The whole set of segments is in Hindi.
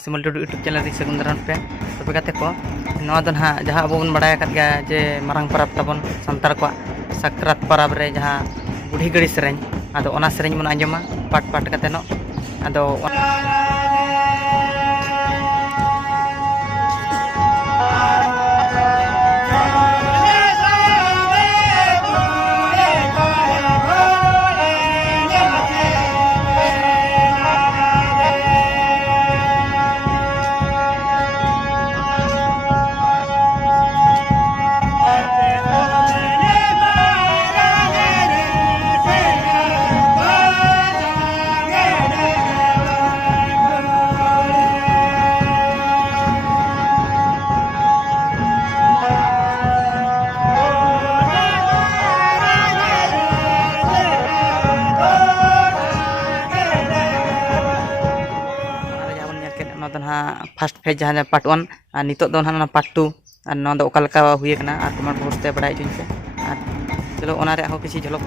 सिमल टुडू यूट्यूब चैनल री सगुन दारान पे तबे गाते को नवा दो ना जहाँ अब बन बड़ा गया जे मारंग परब तबन सानतार को सक्रात परब रे जहाँ बुढ़ी गड़ी सेरें आदो ओना सेरें बन आंजमा पाट पाट काते नो आदो फर्स्ट फेज जहाँ पार्ट 1 और नितो ना पार्ट 2 और ना हुए और कमेंट बॉक्स ते बड़ा पे और चलो ओना रे किसी झलक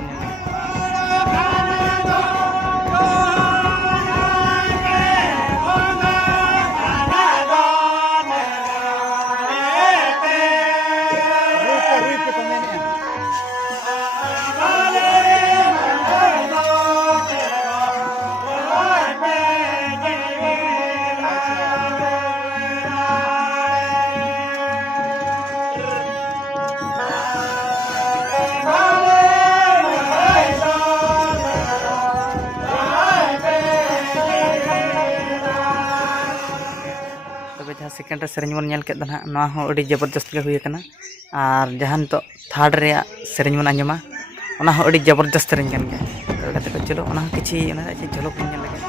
सेकेंड सेरें बन के ना जबरदस्त के हुई और जहाँ तो थर्ड रे सेरें बन आंजमा जबरदस्त सेरें के चलो किसी झलक लगे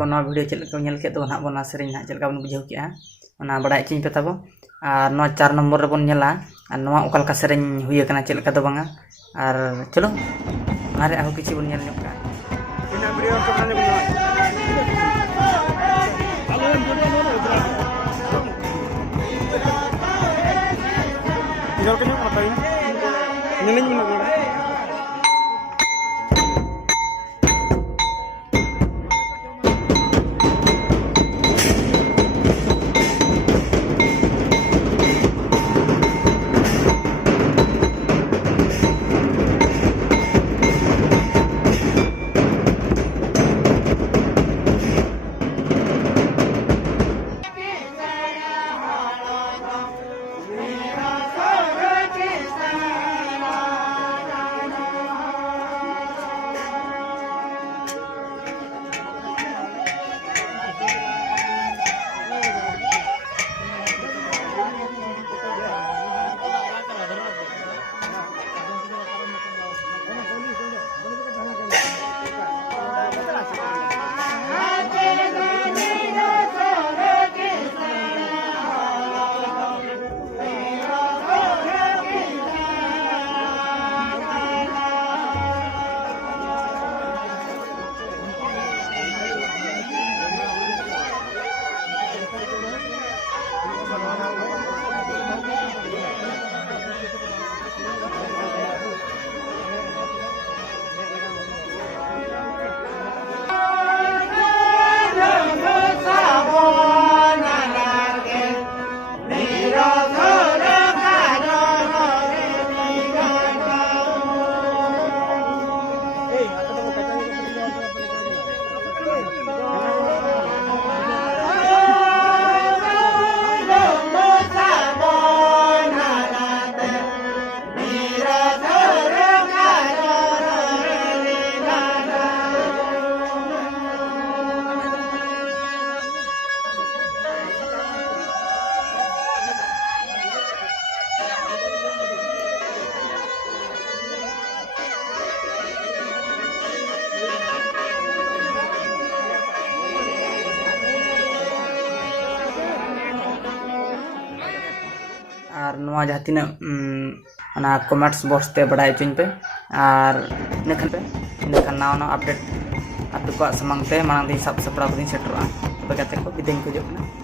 को वीडियो चल के तो ना बना सेरें ना चलका बन बुझाव के बड़ा चिंग पे तबो और 4 नंबर रे बन नेला और ओकालका सेरें हुई कना चलका तो बांगा और चलो मारे आहो किछि बन नेल का इन वीडियो को बनाने और नवा जहाँ तीन कमेंट्स बॉक्स ते बढ़ाई चुन पे और इनखान नवा अपडेट आतु को समांग ते मांग दी सब सपड़ा को सेटरा तो कहते को विदें को